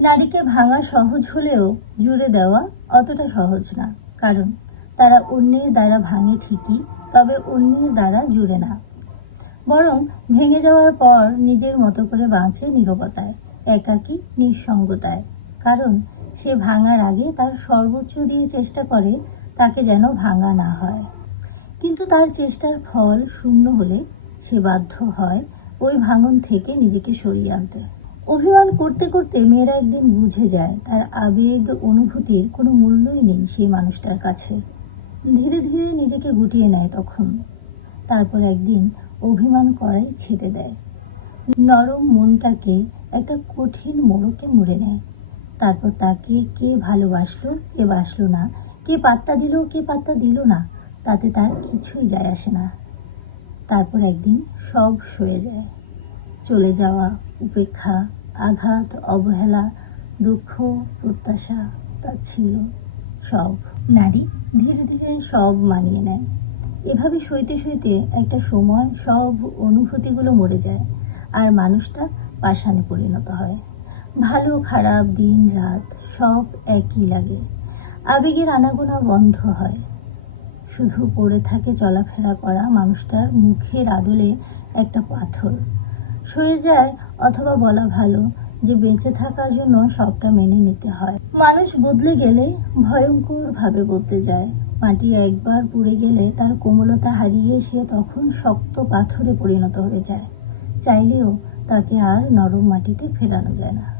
নারীকে ভাঙা সহজ হলেও জুড়ে দেওয়া অতটা সহজ না। কারণ তারা অন্যের দ্বারা ভাঙে ঠিকই, তবে অন্যের দ্বারা জুড়ে না। বরং ভেঙে যাওয়ার পর নিজের মতো করে বাঁচে নীরবতায়, একাকী নিঃসঙ্গতায়। কারণ সে ভাঙার আগে তার সর্বোচ্চ দিয়ে চেষ্টা করে তাকে যেন ভাঙা না হয়। কিন্তু তার চেষ্টার ফল শূন্য হলে সে বাধ্য হয় ওই ভাঙন থেকে নিজেকে সরিয়ে আনতে। অভিমান করতে করতে মেয়েরা একদিন বুঝে যায় তার আবেগ অনুভূতির কোনো মূল্যই নেই সেই মানুষটার কাছে। ধীরে ধীরে নিজেকে গুটিয়ে নেয় তখন। তারপর একদিন অভিমান করাই ছেড়ে দেয়। নরম মনটাকে একটা কঠিন মোড়কে মুড়ে নেয়। তারপর তাকে কে ভালোবাসলো কে বাসলো না, কে পাত্তা দিল কে পাত্তা দিল না, তাতে তার কিছুই যায় আসে না। তারপর একদিন সব সয়ে যায়। চলে যাওয়া, উপেক্ষা, আঘাত, অবহেলা, দুঃখ, প্রত্যাশা, তাচ্ছিল্য, সব। নারী ধীরে ধীরে সব মানিয়ে নেয়। এভাবে সইতে সইতে একটা সময় সব অনুভূতিগুলো মরে যায়, আর মানুষটা পাষাণে পরিণত হয়। ভালো খারাপ, দিন রাত সব একই লাগে। আবেগের আনাগোনা বন্ধ হয়। শুধু পড়ে থাকে চলাফেরা করা মানুষটার মুখের আদলে একটা পাথর। সয়ে যায়, অথবা বলা ভালো যে বেঁচে থাকার জন্য সবটা মেনে নিতে হয়। মানুষ বদলে গেলে ভয়ঙ্করভাবে বদলে যায়। মাটি একবার পুড়ে গেলে তার কোমলতা হারিয়ে সে তখন শক্ত পাথরে পরিণত হয়ে যায়। চাইলেও তাকে আর নরম মাটিতে ফেরানো যায় না।